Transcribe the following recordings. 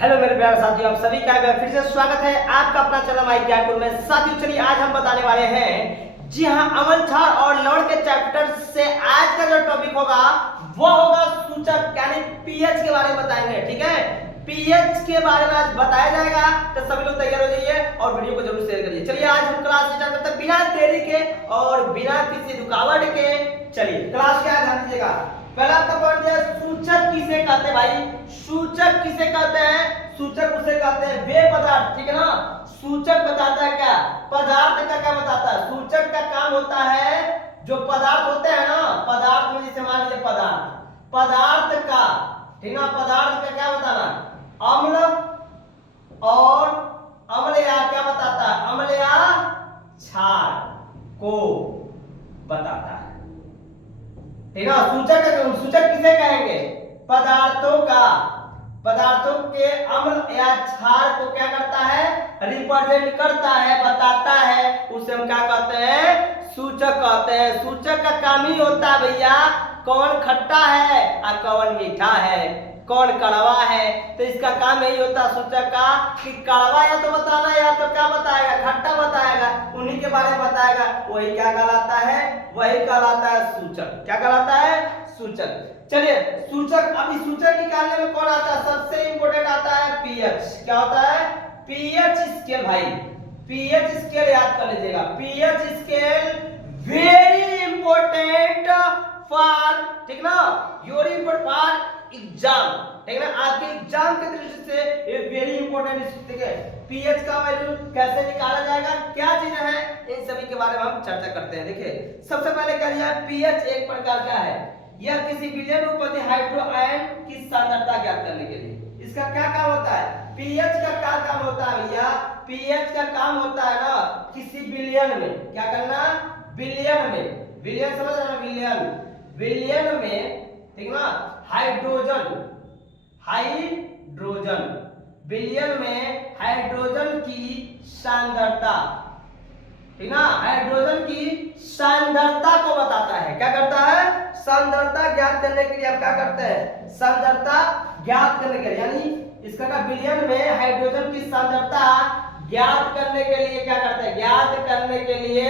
Hello मेरे प्यारे साथियों, आप सभी का एक बार फिर से स्वागत है आपका अपना चैनल माई ज्ञानपुर में। साथियों चलिए आज हम बताने वाले हैं, जी हाँ, अमन छाड़ और लौड़ के चैप्टर से आज का जो टॉपिक होगा वो होगा सूचक यानी पीएच के बारे में बताएंगे। ठीक है, पीएच के बारे में आज बताया जाएगा, तो सभी लोग तैयार हो जाइए और वीडियो को जरूर शेयर करिए। चलिए आज हम क्लास स्टार्ट करते हैं बिना देरी के और बिना किसी रुकावट के। चलिए क्लास क्या ध्यान दीजिएगा। पहला आपका पॉइंट है सूचक किसे कहते हैं भाई। सूचक किसे कहते हैं? सूचक उसे कहते हैं वे पदार्थ, ठीक है ना। सूचक बताता है क्या? पदार्थ का क्या बताता है? सूचक का काम होता है जो पदार्थ होते हैं ना, पदार्थ में जैसे मान लीजिए पदार्थ का, ठीक ना, पदार्थ का क्या बताना? अम्ल और अम्ल या क्या बताता है? अम्ल या क्षार को बताता है, ठीक है। सूचक किसे कहेंगे? पदार्थों के अम्ल या क्षार को क्या करता है? रिप्रेजेंट करता है, बताता है, उसे हम क्या कहते हैं? सूचक कहते हैं। सूचक का काम ही होता है भैया कौन खट्टा है और कौन मीठा है, कौन कड़वा है। तो इसका काम यही होता है सूचक का कि कड़वा या तो बताना या तो क्या बताएगा? खट्टा बताएगा, उन्हीं के बारे में बताएगा। वही क्या कहलाता है? वही कहलाता है सूचक। क्या कहलाता है? सूचक। चलिए सूचक, अभी सूचक निकालने में कौन आता है? सबसे इंपॉर्टेंट आता है पीएच। क्या होता है? पीएच स्केल भाई, पीएच स्केल याद कर लीजिएगा। PH scale very important for, ठीक ना, योर इंपॉर्टेंट फॉर एग्जाम, ठीक ना, आपके एग्जाम के दृष्टि से ये वेरी इंपॉर्टेंट ठीक है। पीएच का वैल्यू कैसे निकाला जाएगा, क्या चीज है, इन सभी के बारे में हम चर्चा करते हैं। देखिए सबसे पहले क्या लिया? पीएच एक प्रकार का है, यह किसी विलयन रूपति हाइड्रो आयन की सांद्रता ज्ञात करने के लिए। इसका क्या काम होता है? पीएच का क्या काम होता है भैया? पीएच का काम होता है ना किसी विलयन में क्या करना? विलयन में, विलयन समझ रहे हैं? विलयन में, ठीक ना, हाइड्रोजन विलयन में हाइड्रोजन की सांद्रता, ठीक ना, हाइड्रोजन की सांद्रता को बताता है। क्या करता है? सांद्रता ज्ञात करने के लिए हम क्या करते हैं? सांद्रता ज्ञात करने के लिए, यानी इसका का विलयन में हाइड्रोजन की सांद्रता ज्ञात करने के लिए क्या करते हैं? ज्ञात करने के लिए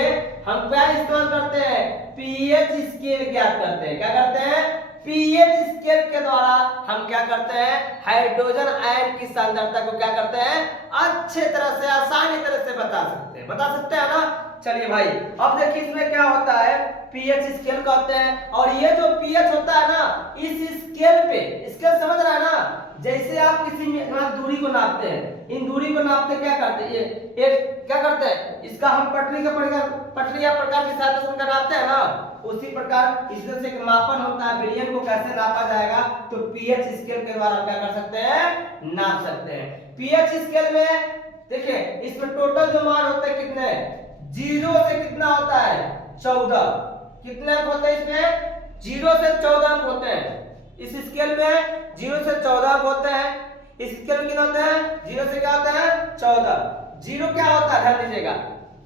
हम क्या इस्तेमाल करते हैं? पीएच स्केल ज्ञात करते हैं। क्या करते हैं? पीएच स्केल के द्वारा हम क्या करते हैं? हाइड्रोजन आयन की सांद्रता को क्या करते हैं? अच्छे तरह से, आसानी तरह से बता सकते हैं ना। चलिए भाई अब देखिए इसमें क्या होता है, पीएच स्केल कहते हैं। और ये जो पीएच होता है ना, इस स्केल पे, स्केल समझ रहा है ना, जैसे आप किसी दूरी को नापते हैं, इन दूरी को नापते क्या करते हैं? ये क्या करते हैं? इसका हम पटरी या प्रकार की सहायता से नापते हैं ना, उसी प्रकार इसमें से एक मापन होता है। विलयन को कैसे नापा जाएगा? तो पीएच स्केल के द्वारा क्या कर सकते हैं? नाप सकते हैं। पीएच स्केल में देखिए इसमें टोटल जो मान होते हैं कितने? 0 से कितना होता है? 14। कितने अंक होते हैं इसमें? 0 से 14 अंक होते हैं। इस स्केल में 0 से 14 अंक होते हैं। इस स्केल में कितने होते हैं? 0 से क्या होता है? 14। 0 क्या होता है? ध्यान दीजिएगा,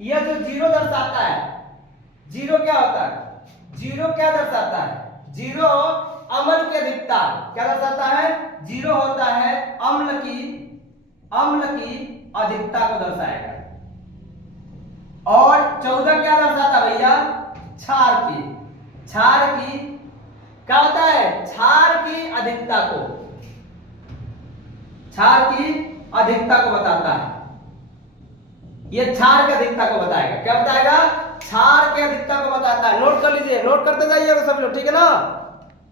यह जो 0 दर्शाता है, 0 क्या होता है? 0 क्या दर्शाता है? 0 अम्ल की अधिकता क्या दर्शाता है? 0 होता है अम्ल की अधिकता को दर्शाएगा। और 14 क्या दर्शाता है भैया? क्षार की क्या होता है? क्षार की अधिकता को बताता है। ये क्षार की अधिकता को बताएगा। क्या बताएगा? क्षार की अधिकता को बताता है। नोट कर लीजिए, नोट करते जाइएगा सब लोग, ठीक है ना।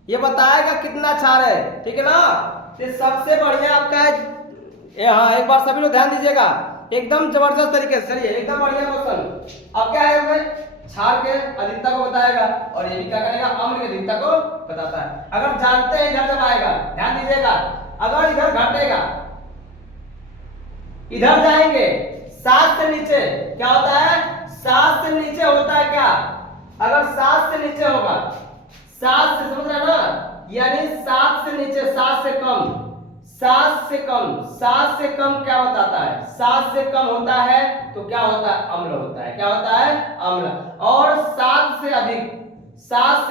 ये बताएगा कितना क्षार है, ठीक है ना। ये सबसे बढ़िया आपका है। हाँ एक बार सभी लोग ध्यान दीजिएगा, एकदम जबरदस्त तरीके से। चलिए एकदम बढ़िया क्वेश्चन। अब क्या है? क्षार के अधिकता को बताएगा और ये भी क्या करेगा? अम्ल की अधिकता को बताता है। अगर जानते हैं इधर जब आएगा, ध्यान दीजिएगा, अगर इधर घटेगा, इधर जाएंगे 7 से नीचे, क्या होता है? 7 से नीचे होता है क्या? अगर 7 से नीचे होगा, 7 से, समझ रहे हैं ना, यानी 7 से नीचे, 7 से कम, 7 से कम क्या बताता है? 7 से कम होता है तो क्या होता है? अम्ल होता है। क्या होता है? अम्ल। और 7 से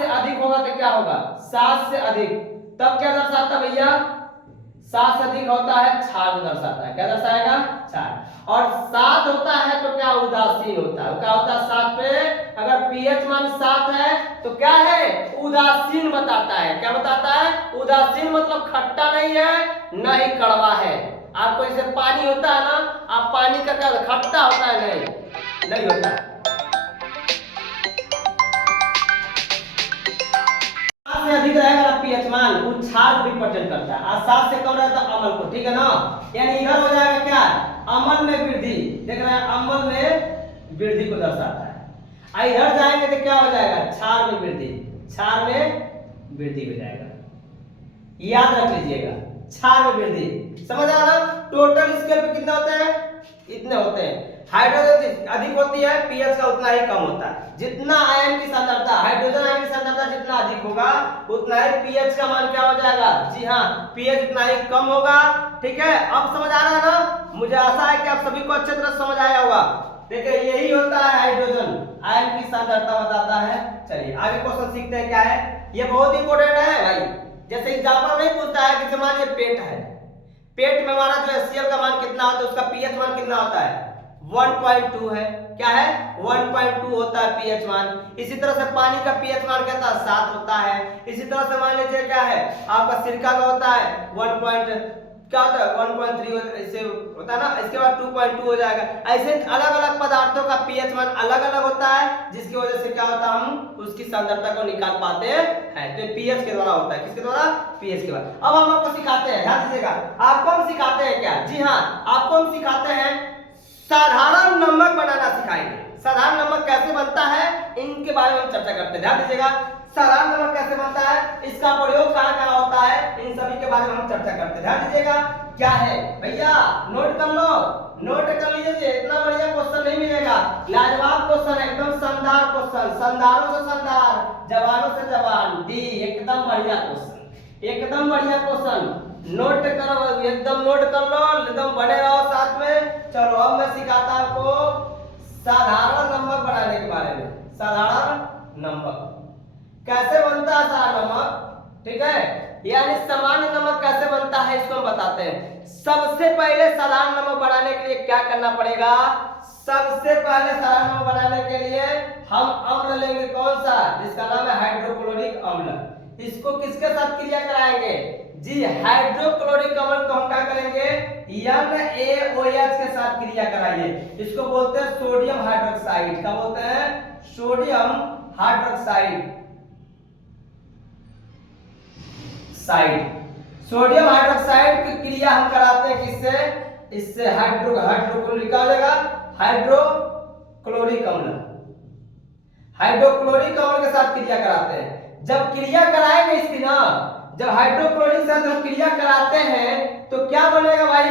अधिक होगा तो क्या होगा? 7 से अधिक, तब क्या दर्शाता भैया? 7 से अधिक होता है क्षार को दर्शाता है। क्या दर्शाएगा? क्षार। और 7 होता है तो क्या उदासीन होता है। क्या होता है 7 पे? अगर पीएच मान 7 है तो क्या है? उदासीन बताता है। क्या बताता है? उदासीन मतलब खट्टा नहीं है न ही कड़वा है। आपको जैसे पानी होता है ना, आप पानी का क्या खट्टा होता है? नहीं होता। से अधिक रहेगा ना पीएच मान, वो क्षार को रिप्रेजेंट करता है। और 7 से कम रहता है अम्ल को। ठीक है ना? यानी इधर हो जाएगा क्या? अम्ल में वृद्धि। देख रहे हैं, अम्ल में वृद्धि को दर्शाता है। इधर जाएंगे तो क्या हो जाएगा? क्षार में वृद्धि। क्षार में वृद्धि हो जाएगा। याद रख लीजिएगा, क्षार में वृद्धि। समझ आ रहा? टोटल स्केल पे कितना होता है? इतने होते हैं। हाइड्रोजन अधिक होती है, पीएच का उतना ही कम होता है। जितना आयन की सांद्रता, हाइड्रोजन आयन की सांद्रता जितना अधिक होगा उतना ही पीएच का मान क्या हो जाएगा? जी हाँ, पीएच उतना ही कम होगा। ठीक है, अब समझ आ रहा है ना? मुझे आशा है कि आप सभी को अच्छे तरह समझ आया होगा। देखिए, यही होता है हाइड्रोजन आयन की सांद्रता बताता है। चलिए आगे क्वेश्चन सीखते हैं। क्या है ये? बहुत इंपॉर्टेंट है भाई। जैसे एग्जाम्पल नहीं पूछता है कि मान लीजिए पेट है, पेट में हमारा जो HCl का मान कितना होता है, उसका पीएच मान कितना होता है? 1.2 है। क्या है? 1.2 होता है पीएच मान। इसी तरह से पानी का पीएच मान कितना? 7 होता है। इसी तरह से मान लीजिए क्या है आपका सिरका का होता है 1. क्या होता है? 1.3 ऐसे होता है ना। इसके बाद 2.2 हो जाएगा। ऐसे अलग अलग पदार्थों का पीएच मान अलग अलग होता है, जिसकी वजह से क्या होता है हम उसकी सांद्रता को निकाल पाते हैं। तो पीएच के द्वारा होता है। किसके द्वारा? पीएच के द्वारा। अब हम आपको सिखाते हैं, ध्यान दीजिएगा। आपको हम सिखाते हैं क्या? जी हाँ, आपको हम सिखाते हैं साधारण नमक बनाना सिखाएंगे। साधारण नमक कैसे बनता है इनके बारे में हम चर्चा करते हैं। ध्यान दीजिएगा, साधारण नमक कैसे बनता है, इसका प्रयोग कहाँ कहाँ होता है, इन सभी के बारे में हम चर्चा करते हैं। ध्यान दीजिएगा, क्या है भैया नोट कर लो, नोट कर लीजिए। इतना बढ़िया क्वेश्चन नहीं मिलेगा। लाजवाब क्वेश्चन है, एकदम शानदार क्वेश्चन, शानदारों से शानदार, जवानों से जवान डी। एकदम बढ़िया क्वेश्चन, एकदम बढ़िया क्वेश्चन। नोट करो, एकदम नोट कर लो, एकदम बने रहो साथ में। चलो अब मैं सिखाता हूं आपको साधारण नमक बनाने के बारे में। साधारण नमक कैसे बनता है? साधारण नमक, ठीक है, यानी सामान्य नमक कैसे बनता है इसको हम बताते हैं। सबसे पहले साधारण नमक बनाने के लिए क्या करना पड़ेगा? सबसे पहले साधारण नमक बनाने के लिए हम अम्ल लेंगे। कौन सा? जिसका नाम है हाइड्रोक्लोरिक अम्ल। इसको किसके साथ क्रिया कराएंगे? जी, हाइड्रोक्लोरिक अम्ल को हम क्या करेंगे? NaOH के साथ क्रिया कराइए। इसको बोलते हैं सोडियम हाइड्रोक्साइड। क्या बोलते हैं? Sodium hydroxide. सोडियम हाइड्रोक्साइड की क्रिया हम कराते हैं किससे? इससे हाइड्रोक्लोरिक हो जाएगा, हाइड्रोक्लोरिक अम्ल। हाइड्रोक्लोरिक अम्ल के साथ क्रिया कराते हैं। जब क्रिया कराएंगे इसकी ना, जब हाइड्रोक्लोरिक साथ हम क्रिया कराते हैं तो क्या बनेगा भाई?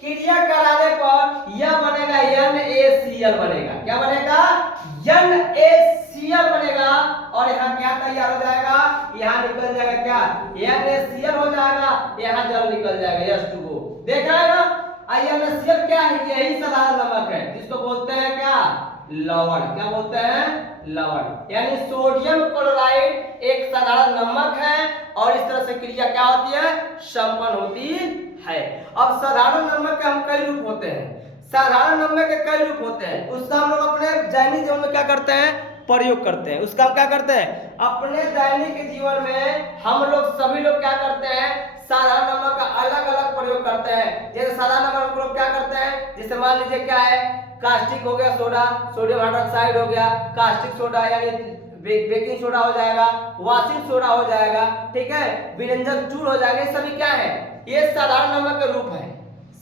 क्रिया कराने पर यह बनेगा NaCl बनेगा। क्या बनेगा? NaCl बनेगा। और यहाँ क्या तैयार हो जाएगा? यहाँ निकल जाएगा क्या? NaCl हो जाएगा, यहाँ जल निकल जाएगा H2O। देख रहे हैं ना? NaCl क्या है? यही साधारण नमक है, जिसको बोलते हैं क्या? लवण। क्या बोलते हैं? लवण। यानी सोडियम क्लोराइड एक साधारण नमक है और इस तरह से क्रिया क्या होती है? संपन्न होती है। अब साधारण नमक के हम कई रूप होते हैं। साधारण नमक के कई रूप होते हैं, उसका हम लोग अपने दैनिक जीवन में क्या करते हैं? प्रयोग करते हैं। उसका हम क्या करते हैं? अपने दैनिक जीवन में हम लोग सभी लोग क्या करते हैं? साधारण नमक का अलग अलग प्रयोग करते हैं। जैसे साधारण नमक हम लोग क्या करते हैं? जैसे मान लीजिए क्या है, कास्टिक हो गया सोडा, सोडियम हाइड्रोक्साइड हो गया, कास्टिक सोडा यानी बेकिंग सोडा हो जाएगा, वाशिंग सोडा हो जाएगा, ठीक है, विरंजन चूर्ण हो जाएगा। ये सभी क्या है? ये साधारण नमक के रूप है।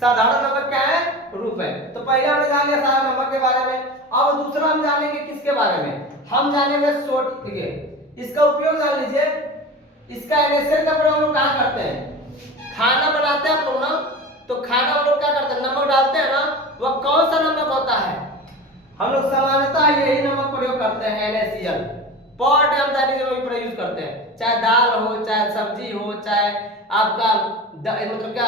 साधारण नमक क्या है? रूप है। तो पहले हमने जान लिया साधारण नमक के बारे में। अब दूसरा हम जानेंगे किसके बारे में? हम जानेंगे सोडियम। ठीक है, इसका उपयोग जान लीजिए। इसका NaCl का प्रयोग हम लोग कहाँ करते हैं? खाना बनाते हैं आप लोग ना, तो खाना हम लोग क्या करते हैं? नमक डालते हैं ना, वह कौन सा नमक होता है? हम लोग सामान्यतः यही नमक प्रयोग करते हैं, NaCl। पर डे हम दैनिक जीवन में प्रयोग करते हैं, चाहे दाल हो, चाहे सब्जी हो, चाहे आपका मतलब क्या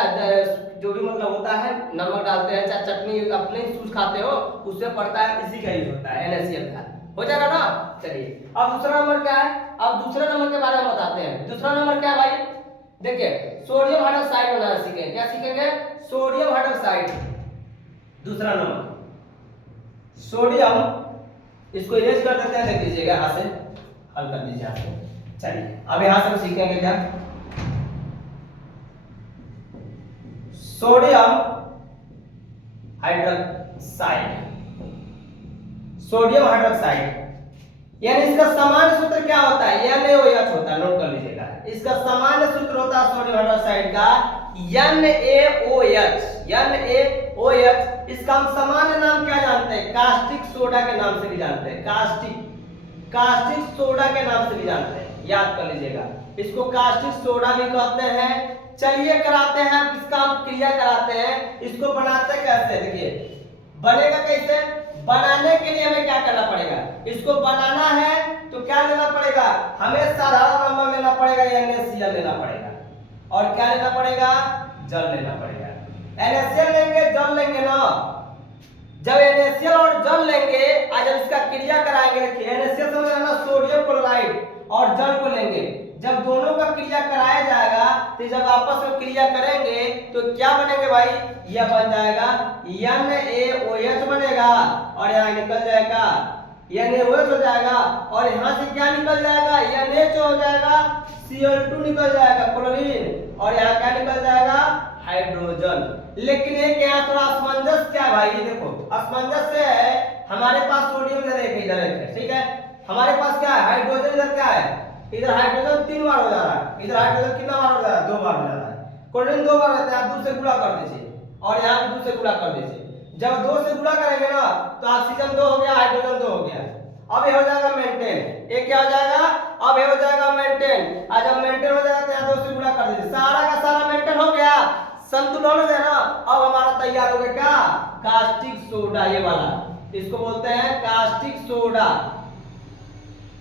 जो भी मतलब होता है नमक डालते हैं, चाहे चटनी अपने सूस खाते हो उससे पड़ता है, इसी का यूज होता है NaCl का। हो जाएगा ना? चलिए अब दूसरा नंबर क्या है? अब दूसरे नंबर के बारे में बताते हैं। दूसरा नंबर क्या है भाई? देखिए सोडियम हाइड्रोक्साइड बनाना सीखेंगे, क्या सीखेंगे? Sodium hydroxide. दूसरा नंबर सोडियम, इसको इरेज कर देते हैं, देख लीजिएगा यहाँ से हल कर दीजिए यहाँ से। चलिए अब यहाँ से हम सीखेंगे क्या? सोडियम हाइड्रोक्साइड, सोडियम हाइड्रोक्साइड, यानी इसका सामान्य सूत्र क्या होता है? NaOH होता है, नोट कर लीजिएगा। इसका सामान्य सूत्र होता है सोडियम हाइड्रोक्साइड का NaOH, NaOH। इसका हम सामान्य नाम क्या जानते हैं? कास्टिक सोडा के नाम से भी जानते हैं, कास्टिक सोडा के नाम से भी जानते हैं, याद कर लीजिएगा। इसको कास्टिक सोडा भी कहते हैं। चलिए कराते हैं, इसका हम क्रिया कराते हैं। इसको बनाते कैसे? देखिए बनेगा कैसे? बनाने के लिए हमें क्या करना पड़ेगा? इसको बनाना है तो क्या लेना पड़ेगा? हमें साधारण नंबर लेना पड़ेगा, NaCl लेना पड़ेगा, और क्या लेना पड़ेगा? जल लेना पड़ेगा। NaCl लेंगे, जल लेंगे ना। जब NaCl और जल लेंगे, आज जब इसका क्रिया कराएंगे, देखिए NaCl समझ लेना, सोडियम क्लोराइड और जल को लेंगे। जब दोनों का क्रिया कराया जाएगा तो जब आपस में क्रिया करेंगे तो क्या बनेंगे भाई? यह बन जाएगा NaOH बनेगा, और यहाँ निकल जाएगा NaOH हो जाएगा, और यहाँ से क्या निकल जाएगा? NH हो जाएगा, Cl2 निकल जाएगा क्लोरीन, और यहाँ क्या निकल जाएगा? हाइड्रोजन। लेकिन एक यहाँ थोड़ा असमंजस क्या है भाई? ये देखो असमंजस है, हमारे पास सोडियम इधर है, ठीक है, हमारे पास क्या है? हाइड्रोजन इधर क्या है? इधर हाइड्रोजन 3 बार हो जा रहा है, इधर हाइड्रोजन कितना बार हो जा रहा है? 2 बार हो जा रहा है। क्लोरीन 2 बार रहता है, आप 2 से गुणा कर दीजिए, और यहाँ भी 2 से गुणा कर दीजिए। जब 2 से गुणा करेंगे ना तो ऑक्सीजन 2 हो गया, हाइड्रोजन 2 हो गया। अब ये हो जाएगा मेंटेन, ये क्या हो जाएगा? अब ये हो जाएगा मेंटेन। आज जब मेंटेन हो जाएगा तो यहाँ 2 से गुणा कर दीजिए, सारा का सारा मेंटेन हो गया, संतुलन हो गया ना। अब हमारा तैयार हो गया क्या? कास्टिक सोडा, ये वाला, इसको बोलते हैं कास्टिक सोडा,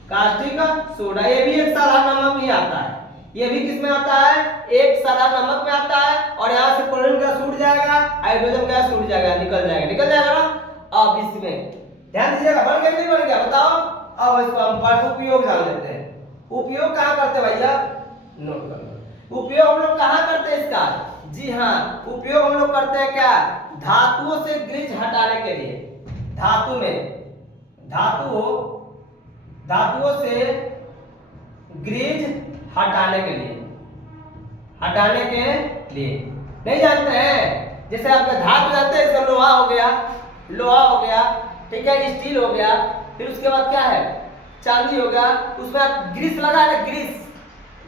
कास्टिक सोडा। ये भी एक साधारण नमक में आता है, ये भी किस में आता है? एक साधारण नमक में आता है, और यहाँ से क्लोरीन गैस छूट जाएगा, हाइड्रोजन गैस छूट जाएगा, निकल जाएगा ना। अब इसमें ध्यान दीजिएगा, बन गया नहीं बन गया बताओ? अब इसको हम उपयोग जान लेते हैं। उपयोग कहाँ करते हैं भैया? नोट कर लो। उपयोग हम लोग कहाँ करते हैं इसका? जी हाँ, उपयोग हम लोग करते हैं क्या? धातुओं से ग्रीस हटाने के लिए। धातु में धातुओं से ग्रीज हटाने के लिए, नहीं जानते हैं? जैसे आपका धातु जानते हैं, इसका लोहा हो गया, ठीक है, स्टील हो गया, फिर उसके बाद क्या है? चांदी हो गया। उसमें आप ग्रीस लगा है, ग्रीस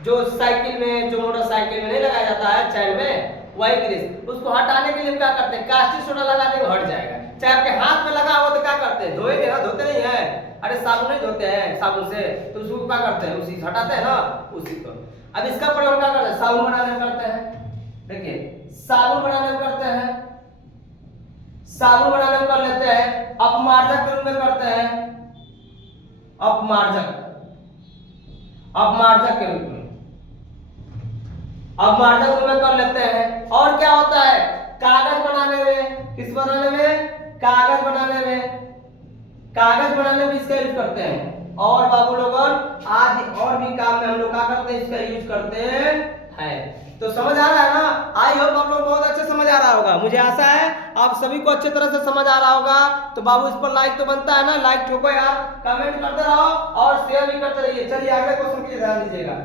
जो साइकिल में, जो मोटरसाइकिल में नहीं लगाया जाता है चैन में, वही ग्रीस, उसको हटाने के लिए क्या करते हैं? कास्टिक सोडा लगा देंगे, हट जाएगा। चाहे आपके हाथ में लगा हो तो क्या करते हैं? धोएंगे ना, धोते नहीं है? अरे साबुन नहीं धोते हैं, साबुन से, तो उसको क्या करते हैं? उसी हटाते हैं ना, उसी को। अब इसका प्रयोग क्या करते हैं? साबुन बनाने में करते हैं। देखिए साबुन बनाने में करते हैं, साबुन बनाने में कर लेते हैं, अपमार्जक के रूप में करते हैं, अपमार्जक के रूप में, अपमार्जक में कर लेते हैं। और क्या होता है? कागज बनाने में, किस बनाने में? कागज बनाने में इसका यूज करते हैं। और बाबू लोगन आदि और भी काम में हम लोग क्या करते हैं? इसका यूज करते हैं। तो समझ आ रहा है ना? आई होप आप लोग बहुत अच्छे समझ आ रहा होगा, मुझे आशा है आप सभी को अच्छे तरह से समझ आ रहा होगा। तो बाबू इस पर लाइक तो बनता है ना, लाइक ठोको यार, कमेंट करते रहो और शेयर भी करते रहिए। चलिए अगले क्वेश्चन की ध्यान दीजिएगा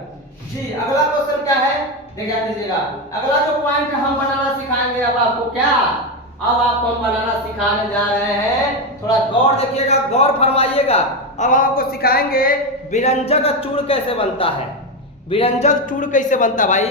जी। अगला क्वेश्चन क्या है? ध्यान दीजिएगा। अगला जो पॉइंट हम बनाना सिखाएंगे अब आपको, क्या अब आपको हम बनाना सिखाने जा रहे हैं, थोड़ा गौर देखिएगा, गौर फरमाइएगा। अब आपको सिखाएंगे विरंजक चूर्ण कैसे बनता है। विरंजक चूर्ण कैसे बनता है भाई?